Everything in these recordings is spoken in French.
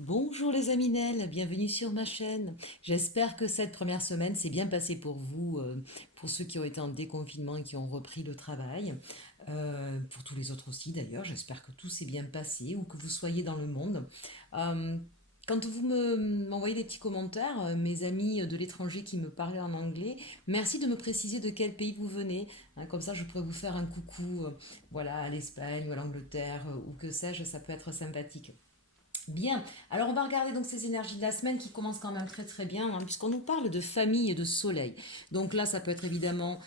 Bonjour les Aminelles, bienvenue sur ma chaîne. J'espère que cette première semaine s'est bien passée pour vous, pour ceux qui ont été en déconfinement et qui ont repris le travail. Pour tous les autres aussi d'ailleurs, j'espère que tout s'est bien passé, où que vous soyez dans le monde. Euh, Quand vous m'envoyez des petits commentaires, mes amis de l'étranger qui me parlaient en anglais, merci de me préciser de quel pays vous venez. Hein, comme ça, je pourrais vous faire un coucou, voilà, à l'Espagne ou à l'Angleterre, ou que sais-je, ça peut être sympathique. Bien, alors on va regarder donc ces énergies de la semaine qui commencent quand même très très bien, hein, puisqu'on nous parle de famille et de soleil. Donc là, ça peut être évidemment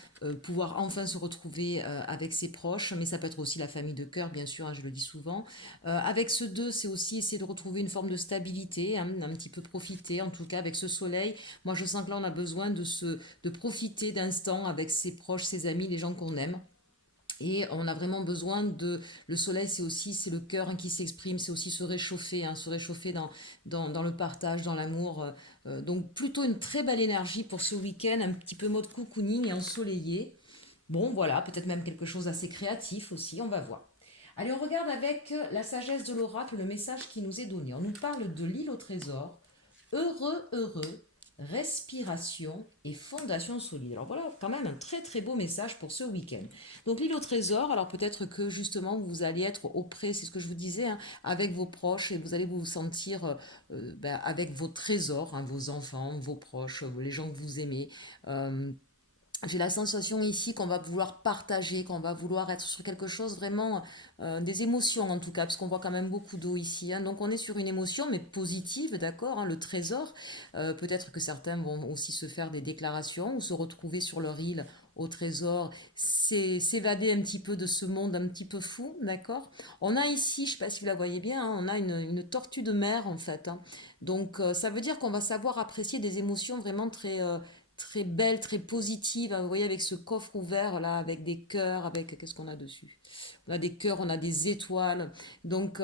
pouvoir enfin se retrouver avec ses proches, mais ça peut être aussi la famille de cœur, bien sûr, hein, je le dis souvent. Avec ce 2, c'est aussi essayer de retrouver une forme de stabilité, hein, un petit peu profiter, en tout cas avec ce soleil. Moi, je sens que là, on a besoin de profiter d'instants avec ses proches, ses amis, les gens qu'on aime. Et on a vraiment besoin de... Le soleil, c'est aussi, c'est le cœur, hein, qui s'exprime, c'est aussi se réchauffer, hein, se réchauffer dans le partage, dans l'amour. Donc plutôt une très belle énergie pour ce week-end, un petit peu mode cocooning et ensoleillé. Bon, voilà, peut-être même quelque chose d'assez créatif aussi, on va voir. Allez, on regarde avec la sagesse de l'oracle le message qui nous est donné. On nous parle de l'île au trésor. Heureux, heureux, respiration et fondation solide. Alors voilà quand même un très très beau message pour ce week-end. Donc l'île au trésor, alors peut-être que justement vous allez être auprès, c'est ce que je vous disais, hein, avec vos proches et vous allez vous sentir avec vos trésors, hein, vos enfants, vos proches, les gens que vous aimez. Euh, j'ai la sensation ici qu'on va vouloir partager, qu'on va vouloir être sur quelque chose vraiment, des émotions en tout cas, parce qu'on voit quand même beaucoup d'eau ici, hein. Donc on est sur une émotion, mais positive, d'accord, hein, le trésor. Peut-être que certains vont aussi se faire des déclarations ou se retrouver sur leur île au trésor, s'évader un petit peu de ce monde un petit peu fou, d'accord. On a ici, je ne sais pas si vous la voyez bien, hein, on a une tortue de mer en fait, hein. Donc ça veut dire qu'on va savoir apprécier des émotions vraiment très très belle, très positive, hein. Vous voyez, avec ce coffre ouvert là, avec des cœurs, avec qu'est-ce qu'on a dessus? On a des cœurs, on a des étoiles. Donc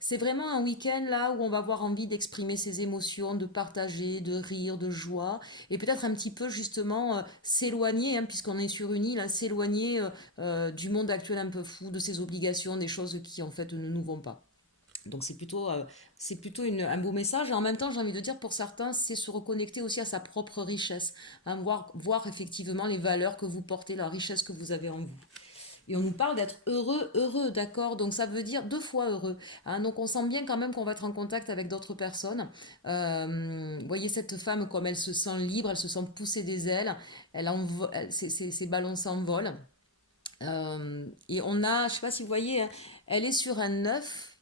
c'est vraiment un week-end là où on va avoir envie d'exprimer ses émotions, de partager, de rire, de joie, et peut-être un petit peu justement s'éloigner, hein, puisqu'on est sur une île, hein, s'éloigner du monde actuel un peu fou, de ses obligations, des choses qui en fait ne nous vont pas. Donc c'est plutôt un beau message. Et en même temps, j'ai envie de dire, pour certains, c'est se reconnecter aussi à sa propre richesse, hein, voir effectivement les valeurs que vous portez, la richesse que vous avez en vous. Et on nous parle d'être heureux, heureux, d'accord. Donc ça veut dire deux fois heureux, hein. Donc on sent bien quand même qu'on va être en contact avec d'autres personnes. Vous voyez cette femme comme elle se sent libre, elle se sent pousser des ailes, ses ballons s'envolent. Et on a, je sais pas si vous voyez, hein, elle est sur un œuf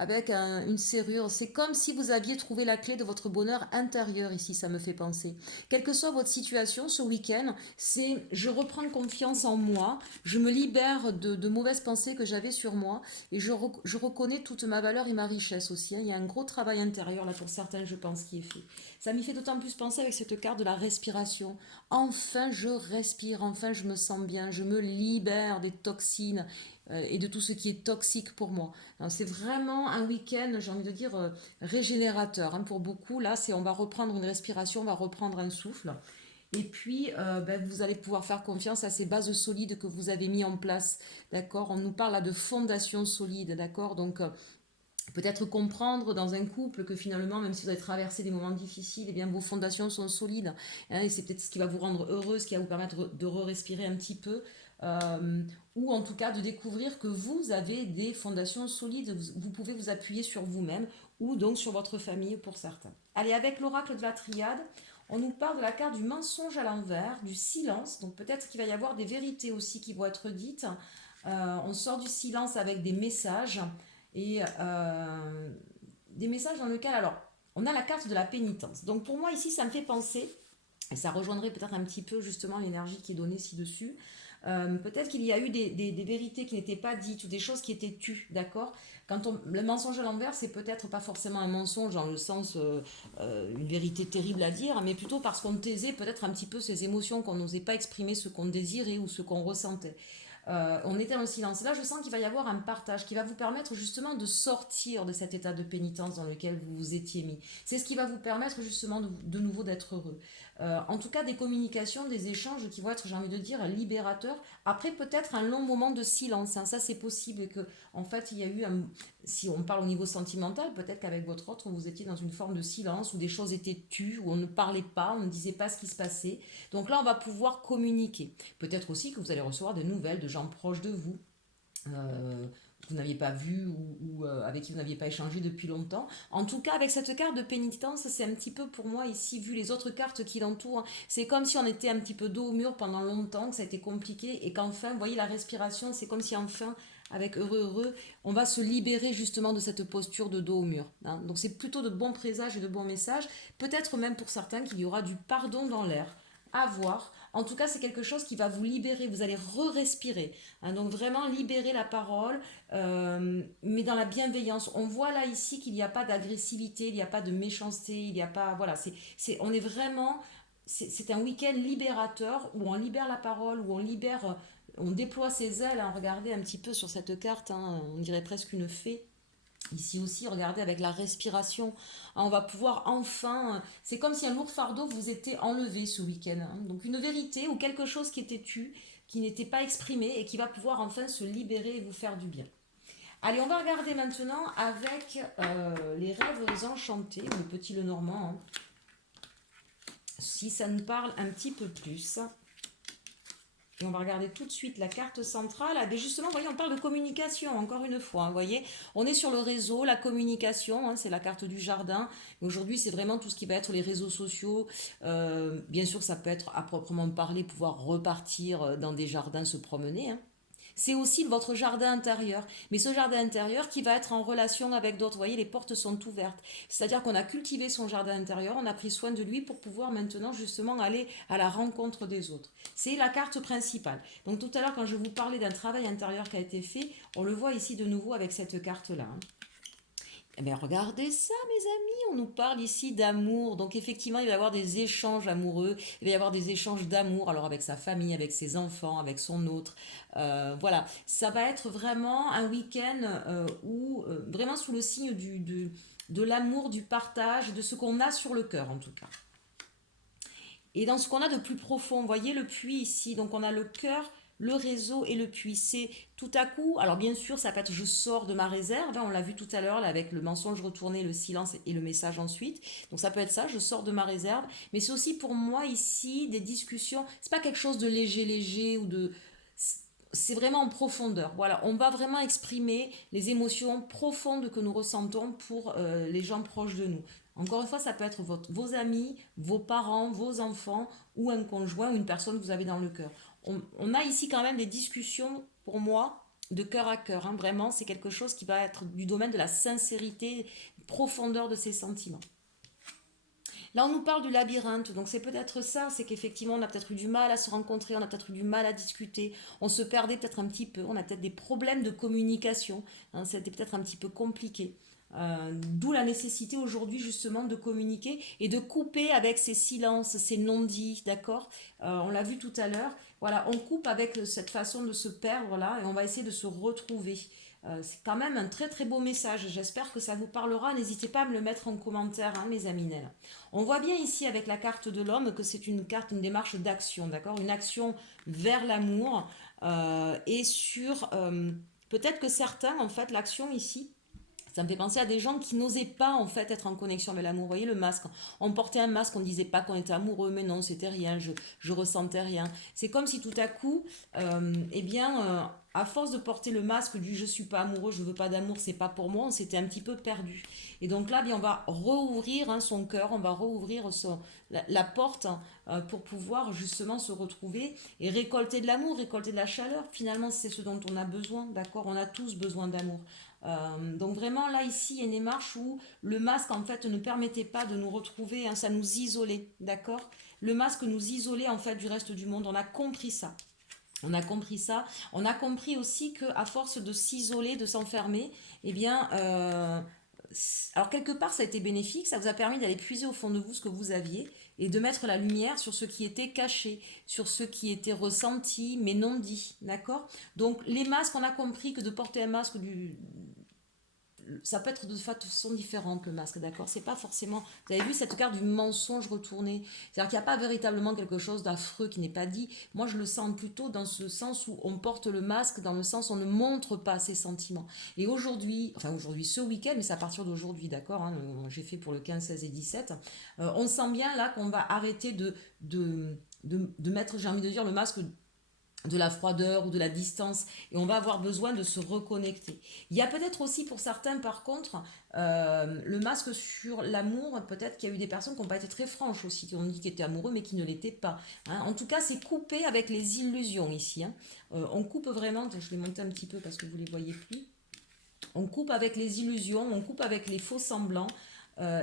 avec une serrure. C'est comme si vous aviez trouvé la clé de votre bonheur intérieur ici, ça me fait penser. Quelle que soit votre situation ce week-end, c'est je reprends confiance en moi, je me libère de mauvaises pensées que j'avais sur moi et je reconnais toute ma valeur et ma richesse aussi, hein. Il y a un gros travail intérieur là pour certains, je pense, qui est fait. Ça m'y fait d'autant plus penser avec cette carte de la respiration. Enfin, je respire, enfin, je me sens bien, je me libère des toxines et de tout ce qui est toxique pour moi. C'est vraiment un week-end, j'ai envie de dire, régénérateur, hein, pour beaucoup. Là, on va reprendre une respiration, on va reprendre un souffle. Et puis, vous allez pouvoir faire confiance à ces bases solides que vous avez mis en place. D'accord. On nous parle là de fondation solide. D'accord. Donc, peut-être comprendre dans un couple que finalement, même si vous avez traversé des moments difficiles, eh bien, vos fondations sont solides, hein, et c'est peut-être ce qui va vous rendre heureux, ce qui va vous permettre de re-respirer un petit peu, euh, ou en tout cas de découvrir que vous avez des fondations solides, vous pouvez vous appuyer sur vous-même, ou donc sur votre famille pour certains. Allez, avec l'oracle de la triade, on nous parle de la carte du mensonge à l'envers, du silence, donc peut-être qu'il va y avoir des vérités aussi qui vont être dites. On sort du silence avec des messages, et des messages dans lesquels, alors, on a la carte de la pénitence. Donc pour moi ici, ça me fait penser, et ça rejoindrait peut-être un petit peu justement l'énergie qui est donnée ci-dessus, peut-être qu'il y a eu des vérités qui n'étaient pas dites ou des choses qui étaient tues, d'accord. Le mensonge à l'envers, c'est peut-être pas forcément un mensonge dans le sens une vérité terrible à dire, mais plutôt parce qu'on taisait peut-être un petit peu ces émotions, qu'on n'osait pas exprimer ce qu'on désirait ou ce qu'on ressentait. On était dans le silence. Là, je sens qu'il va y avoir un partage qui va vous permettre justement de sortir de cet état de pénitence dans lequel vous vous étiez mis. C'est ce qui va vous permettre justement de nouveau d'être heureux. En tout cas, des communications, des échanges qui vont être, j'ai envie de dire, libérateurs. Après, peut-être un long moment de silence. Hein. Ça, c'est possible que, en fait, il y a eu un. Si on parle au niveau sentimental, peut-être qu'avec votre autre, vous étiez dans une forme de silence où des choses étaient tues, où on ne parlait pas, on ne disait pas ce qui se passait. Donc là, on va pouvoir communiquer. Peut-être aussi que vous allez recevoir des nouvelles de gens proches de vous. euh, que vous n'aviez pas vu ou avec qui vous n'aviez pas échangé depuis longtemps. En tout cas, avec cette carte de pénitence, c'est un petit peu pour moi ici, vu les autres cartes qui l'entourent, c'est comme si on était un petit peu dos au mur pendant longtemps, que ça a été compliqué et qu'enfin, vous voyez la respiration, c'est comme si enfin, avec heureux, heureux, on va se libérer justement de cette posture de dos au mur. Hein. Donc c'est plutôt de bons présages et de bons messages. Peut-être même pour certains qu'il y aura du pardon dans l'air. À voir. En tout cas, c'est quelque chose qui va vous libérer. Vous allez re-respirer. Hein. Donc vraiment libérer la parole, mais dans la bienveillance. On voit là ici qu'il n'y a pas d'agressivité, il n'y a pas de méchanceté, il n'y a pas. Voilà, on est vraiment. C'est un week-end libérateur où on libère la parole, où on libère. On déploie ses ailes. Hein. Regardez un petit peu sur cette carte, hein, on dirait presque une fée. Ici aussi, regardez avec la respiration, hein, on va pouvoir enfin. C'est comme si un lourd fardeau vous était enlevé ce week-end. Hein. Donc une vérité ou quelque chose qui était tu, qui n'était pas exprimé et qui va pouvoir enfin se libérer et vous faire du bien. Allez, on va regarder maintenant avec les rêves enchantés, le petit Lenormand, hein, si ça nous parle un petit peu plus. Et on va regarder tout de suite la carte centrale. Ah, ben justement, vous voyez, on parle de communication, encore une fois. Hein, vous voyez, on est sur le réseau, la communication, hein, c'est la carte du jardin. Aujourd'hui, c'est vraiment tout ce qui va être les réseaux sociaux. Bien sûr, ça peut être à proprement parler, pouvoir repartir dans des jardins, se promener. Hein. C'est aussi votre jardin intérieur. Mais ce jardin intérieur qui va être en relation avec d'autres. Vous voyez, les portes sont ouvertes. C'est-à-dire qu'on a cultivé son jardin intérieur, on a pris soin de lui pour pouvoir maintenant justement aller à la rencontre des autres. C'est la carte principale. Donc tout à l'heure, quand je vous parlais d'un travail intérieur qui a été fait, on le voit ici de nouveau avec cette carte-là. Hein. Eh bien, regardez ça, mes amis, on nous parle ici d'amour. Donc, effectivement, il va y avoir des échanges amoureux, il va y avoir des échanges d'amour, alors avec sa famille, avec ses enfants, avec son autre. Voilà, ça va être vraiment un week-end où, vraiment sous le signe de l'amour, du partage, de ce qu'on a sur le cœur, en tout cas. Et dans ce qu'on a de plus profond, vous voyez le puits ici, donc on a le cœur, le réseau et le puits. C'est tout à coup, alors bien sûr, ça peut être je sors de ma réserve, hein, on l'a vu tout à l'heure là, avec le mensonge retourné, le silence et le message ensuite. Donc ça peut être ça, je sors de ma réserve, mais c'est aussi pour moi ici des discussions, c'est pas quelque chose de léger, léger ou de. C'est vraiment en profondeur. Voilà, on va vraiment exprimer les émotions profondes que nous ressentons pour les gens proches de nous. Encore une fois, ça peut être vos amis, vos parents, vos enfants ou un conjoint ou une personne que vous avez dans le cœur. On a ici quand même des discussions, pour moi, de cœur à cœur. Hein. Vraiment, c'est quelque chose qui va être du domaine de la sincérité, profondeur de ses sentiments. Là, on nous parle du labyrinthe, donc c'est peut-être ça, c'est qu'effectivement, on a peut-être eu du mal à se rencontrer, on a peut-être eu du mal à discuter, on se perdait peut-être un petit peu, on a peut-être des problèmes de communication, hein, c'était peut-être un petit peu compliqué. D'où la nécessité aujourd'hui justement de communiquer et de couper avec ces silences, ces non-dits, d'accord. On l'a vu tout à l'heure, voilà, on coupe avec cette façon de se perdre là et on va essayer de se retrouver. C'est quand même un très très beau message. J'espère que ça vous parlera. N'hésitez pas à me le mettre en commentaire, hein, mes amis Nel. On voit bien ici avec la carte de l'homme que c'est une carte, une démarche d'action, d'accord. Une action vers l'amour et sur peut-être que certains, en fait, l'action ici. Ça me fait penser à des gens qui n'osaient pas en fait être en connexion avec l'amour. Vous voyez le masque. On portait un masque, on ne disait pas qu'on était amoureux, mais non, c'était rien, je ressentais rien. C'est comme si tout à coup, eh bien, à force de porter le masque du je suis pas amoureux, je veux pas d'amour, c'est pas pour moi, on s'était un petit peu perdu. Et donc là, bien, on va rouvrir hein, son cœur, on va rouvrir la porte pour pouvoir justement se retrouver et récolter de l'amour, récolter de la chaleur. Finalement, c'est ce dont on a besoin, d'accord. On a tous besoin d'amour. Donc vraiment là ici il y a une démarche où le masque en fait ne permettait pas de nous retrouver, hein, ça nous isolait, d'accord. Le masque nous isolait en fait du reste du monde, on a compris ça. On a compris ça. On a compris aussi que à force de s'isoler, de s'enfermer, eh bien, Alors quelque part, ça a été bénéfique, ça vous a permis d'aller puiser au fond de vous ce que vous aviez et de mettre la lumière sur ce qui était caché, sur ce qui était ressenti mais non dit, d'accord? Donc les masques, on a compris que de porter un masque ça peut être de façon différente le masque, d'accord? C'est pas forcément. Vous avez vu cette carte du mensonge retourné. C'est-à-dire qu'il n'y a pas véritablement quelque chose d'affreux qui n'est pas dit. Moi, je le sens plutôt dans ce sens où on porte le masque, dans le sens où on ne montre pas ses sentiments. Et aujourd'hui, enfin aujourd'hui, ce week-end, mais c'est à partir d'aujourd'hui, d'accord, hein, j'ai fait pour le 15, 16 et 17, on sent bien là qu'on va arrêter de mettre, j'ai envie de dire, le masque de la froideur ou de la distance et on va avoir besoin de se reconnecter. Il y a peut-être aussi pour certains par contre le masque sur l'amour, peut-être qu'il y a eu des personnes qui n'ont pas été très franches aussi, qui ont dit qu'ils étaient amoureux mais qui ne l'étaient pas. Hein. En tout cas c'est coupé avec les illusions ici. Hein. On coupe vraiment, je vais monter un petit peu parce que vous ne les voyez plus, on coupe avec les illusions, on coupe avec les faux semblants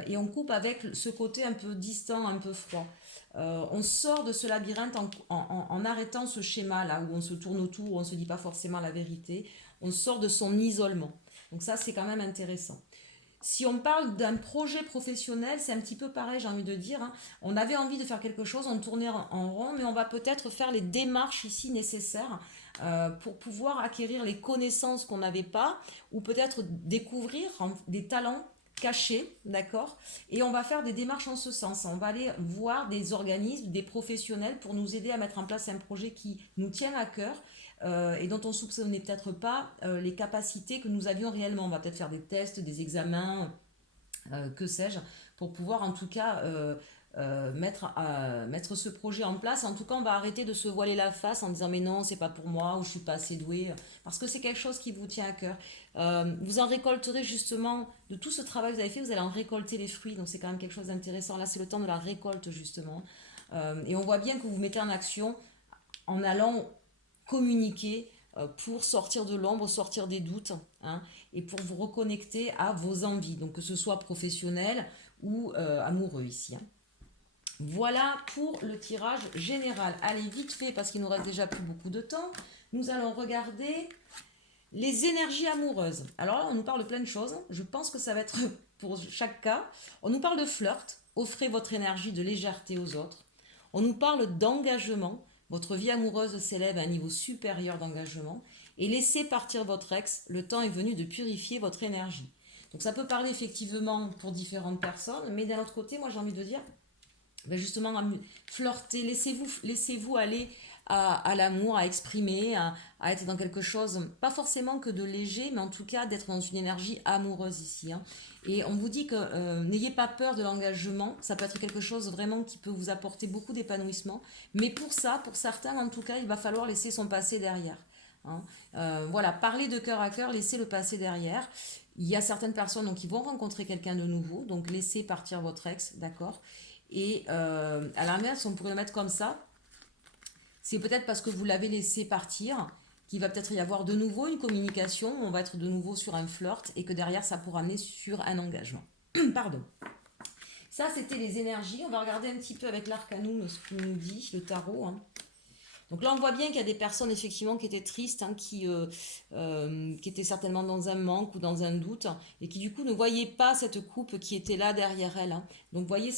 et on coupe avec ce côté un peu distant, un peu froid. On sort de ce labyrinthe en arrêtant ce schéma-là où on se tourne autour, où on ne se dit pas forcément la vérité. On sort de son isolement. Donc ça, c'est quand même intéressant. Si on parle d'un projet professionnel, c'est un petit peu pareil, j'ai envie de dire. Hein. On avait envie de faire quelque chose, on tournait en rond, mais on va peut-être faire les démarches ici nécessaires pour pouvoir acquérir les connaissances qu'on n'avait pas, ou peut-être découvrir des talents cachés, d'accord? Et on va faire des démarches en ce sens. On va aller voir des organismes, des professionnels pour nous aider à mettre en place un projet qui nous tient à cœur et dont on ne soupçonnait peut-être pas les capacités que nous avions réellement. On va peut-être faire des tests, des examens, que sais-je, pour pouvoir en tout cas mettre ce projet en place. En tout cas, on va arrêter de se voiler la face en disant mais non, c'est pas pour moi ou je suis pas assez doué, parce que c'est quelque chose qui vous tient à cœur. Vous en récolterez justement de tout ce travail que vous avez fait, vous allez en récolter les fruits, donc c'est quand même quelque chose d'intéressant. Là, c'est le temps de la récolte justement. Et on voit bien que vous vous mettez en action en allant communiquer pour sortir de l'ombre, sortir des doutes, hein, et pour vous reconnecter à vos envies, donc que ce soit professionnel ou amoureux ici. Hein. Voilà pour le tirage général. Allez, vite fait, parce qu'il nous reste déjà plus beaucoup de temps, nous allons regarder les énergies amoureuses. Alors là, on nous parle de plein de choses. Je pense que ça va être pour chaque cas. On nous parle de flirt. Offrez votre énergie de légèreté aux autres. On nous parle d'engagement. Votre vie amoureuse s'élève à un niveau supérieur d'engagement. Et laissez partir votre ex. Le temps est venu de purifier votre énergie. Donc ça peut parler effectivement pour différentes personnes. Mais d'un autre côté, moi j'ai envie de dire, ben justement, flirter, laissez-vous aller à l'amour, à exprimer, à être dans quelque chose, pas forcément que de léger, mais en tout cas d'être dans une énergie amoureuse ici. Hein. Et on vous dit que n'ayez pas peur de l'engagement, ça peut être quelque chose vraiment qui peut vous apporter beaucoup d'épanouissement, mais pour ça, pour certains en tout cas, il va falloir laisser son passé derrière. Hein. Voilà, parler de cœur à cœur, laissez le passé derrière. Il y a certaines personnes donc, qui vont rencontrer quelqu'un de nouveau, donc laissez partir votre ex, d'accord. Et à l'inverse, on pourrait le mettre comme ça. C'est peut-être parce que vous l'avez laissé partir qu'il va peut-être y avoir de nouveau une communication, on va être de nouveau sur un flirt et que derrière, ça pourra amener sur un engagement. Pardon. Ça, c'était les énergies. On va regarder un petit peu avec l'arcanum ce qu'il nous dit, le tarot. Hein. Donc là, on voit bien qu'il y a des personnes effectivement qui étaient tristes, hein, qui étaient certainement dans un manque ou dans un doute, et qui du coup ne voyaient pas cette coupe qui était là derrière elle. Hein. Donc voyez,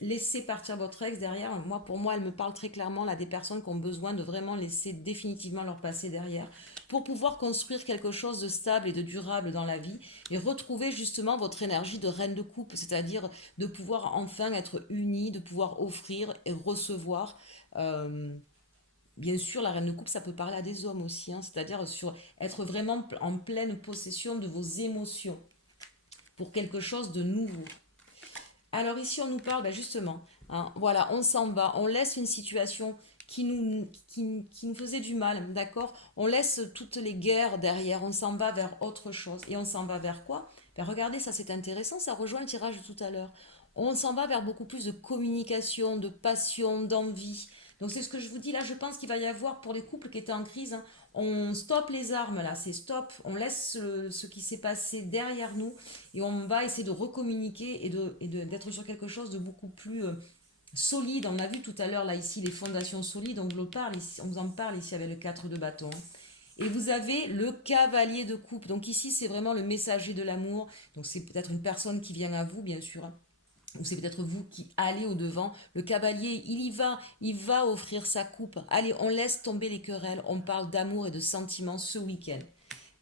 laisser partir votre ex derrière. Moi, pour moi, elle me parle très clairement là des personnes qui ont besoin de vraiment laisser définitivement leur passé derrière pour pouvoir construire quelque chose de stable et de durable dans la vie et retrouver justement votre énergie de reine de coupe, c'est-à-dire de pouvoir enfin être unis, de pouvoir offrir et recevoir. Bien sûr, la reine de coupe, ça peut parler à des hommes aussi, hein, c'est-à-dire sur être vraiment en pleine possession de vos émotions pour quelque chose de nouveau. Alors ici, on nous parle justement, hein, voilà, on s'en va, on laisse une situation qui nous faisait du mal, d'accord. On laisse toutes les guerres derrière, on s'en va vers autre chose. Et on s'en va vers quoi? Regardez, ça c'est intéressant, ça rejoint le tirage de tout à l'heure. On s'en va vers beaucoup plus de communication, de passion, d'envie. Donc c'est ce que je vous dis là, je pense qu'il va y avoir pour les couples qui étaient en crise, hein, on stoppe les armes là, c'est stop, on laisse ce qui s'est passé derrière nous et on va essayer de recommuniquer d'être sur quelque chose de beaucoup plus solide. On a vu tout à l'heure là ici les fondations solides, on vous en parle ici avec le 4 de bâton. Et vous avez le cavalier de coupe. Donc ici, c'est vraiment le messager de l'amour. Donc c'est peut-être une personne qui vient à vous, bien sûr, ou c'est peut-être vous qui allez au devant. Le cavalier, il va offrir sa coupe. Allez, on laisse tomber les querelles, on parle d'amour et de sentiments ce week-end.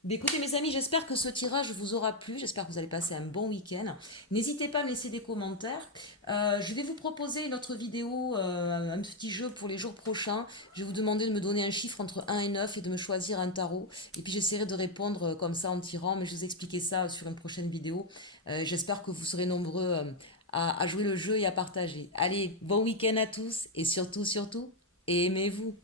Mais écoutez mes amis, j'espère que ce tirage vous aura plu, j'espère que vous allez passer un bon week-end. N'hésitez pas à me laisser des commentaires. Je vais vous proposer une autre vidéo, un petit jeu pour les jours prochains. Je vais vous demander de me donner un chiffre entre 1 et 9 et de me choisir un tarot. Et puis j'essaierai de répondre comme ça en tirant, mais je vais vous expliquer ça sur une prochaine vidéo. J'espère que vous serez nombreux à jouer le jeu et à partager. Allez, bon week-end à tous et surtout, surtout, aimez-vous.